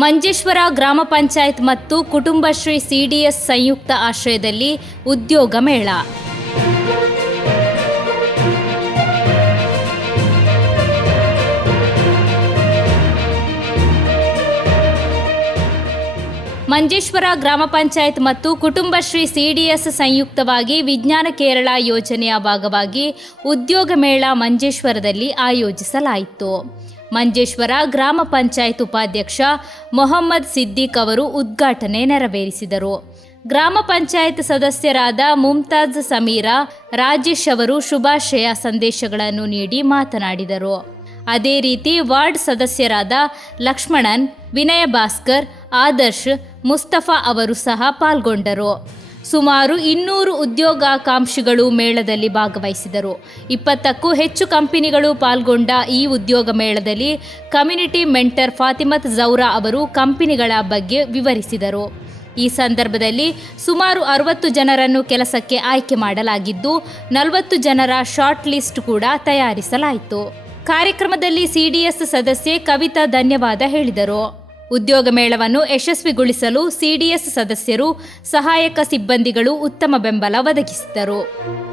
ಮಂಜೇಶ್ವರ ಗ್ರಾಮ ಪಂಚಾಯತ್ ಮತ್ತು ಕುಟುಂಬಶ್ರೀ ಸಿಡಿಎಸ್ ಸಂಯುಕ್ತ ಆಶ್ರಯದಲ್ಲಿ ಉದ್ಯೋಗ ಮೇಳ. ಮಂಜೇಶ್ವರ ಗ್ರಾಮ ಪಂಚಾಯತ್ ಮತ್ತು ಕುಟುಂಬಶ್ರೀ ಸಿಡಿಎಸ್ ಸಂಯುಕ್ತವಾಗಿ ವಿಜ್ಞಾನ ಕೇರಳ ಯೋಜನೆಯ ಭಾಗವಾಗಿ ಉದ್ಯೋಗ ಮೇಳ ಮಂಜೇಶ್ವರದಲ್ಲಿ ಆಯೋಜಿಸಲಾಯಿತು. ಮಂಜೇಶ್ವರ ಗ್ರಾಮ ಪಂಚಾಯತ್ ಉಪಾಧ್ಯಕ್ಷ ಮೊಹಮ್ಮದ್ ಸಿದ್ದಿಕ್ ಅವರು ಉದ್ಘಾಟನೆ ನೆರವೇರಿಸಿದರು. ಗ್ರಾಮ ಪಂಚಾಯತ್ ಸದಸ್ಯರಾದ ಮುಮ್ತಾಜ್ ಸಮೀರಾ, ರಾಜೇಶ್ ಅವರು ಶುಭಾಶಯ ಸಂದೇಶಗಳನ್ನು ನೀಡಿ ಮಾತನಾಡಿದರು. ಅದೇ ರೀತಿ ವಾರ್ಡ್ ಸದಸ್ಯರಾದ ಲಕ್ಷ್ಮಣನ್ ವಿನಯ ಭಾಸ್ಕರ್ ಆದರ್ಶ್, ಮುಸ್ತಫಾ ಅವರು ಸಹ ಪಾಲ್ಗೊಂಡರು. ಸುಮಾರು ಇನ್ನೂರು ಉದ್ಯೋಗಾಕಾಂಕ್ಷಿಗಳು ಮೇಳದಲ್ಲಿ ಭಾಗವಹಿಸಿದರು. ಇಪ್ಪತ್ತಕ್ಕೂ ಹೆಚ್ಚು ಕಂಪನಿಗಳು ಪಾಲ್ಗೊಂಡ ಈ ಉದ್ಯೋಗ ಮೇಳದಲ್ಲಿ ಕಮ್ಯುನಿಟಿ ಮೆಂಟರ್ ಫಾತಿಮತ್ ಜೌರಾ ಅವರು ಕಂಪನಿಗಳ ಬಗ್ಗೆ ವಿವರಿಸಿದರು. ಈ ಸಂದರ್ಭದಲ್ಲಿ ಸುಮಾರು ಅರವತ್ತು ಜನರನ್ನು ಕೆಲಸಕ್ಕೆ ಆಯ್ಕೆ ಮಾಡಲಾಗಿದ್ದು, ನಲವತ್ತು ಜನರ ಶಾರ್ಟ್ ಲಿಸ್ಟ್ ಕೂಡ ತಯಾರಿಸಲಾಯಿತು. ಕಾರ್ಯಕ್ರಮದಲ್ಲಿ ಸಿಡಿಎಸ್ ಸದಸ್ಯೆ ಕವಿತಾ ಧನ್ಯವಾದ ಹೇಳಿದರು. ಉದ್ಯೋಗ ಮೇಳವನ್ನು ಯಶಸ್ವಿಗೊಳಿಸಲು ಸಿಡಿಎಸ್ ಸದಸ್ಯರು ಸಹಾಯಕ ಸಿಬ್ಬಂದಿಗಳು ಉತ್ತಮ ಬೆಂಬಲ ಒದಗಿಸಿದರು.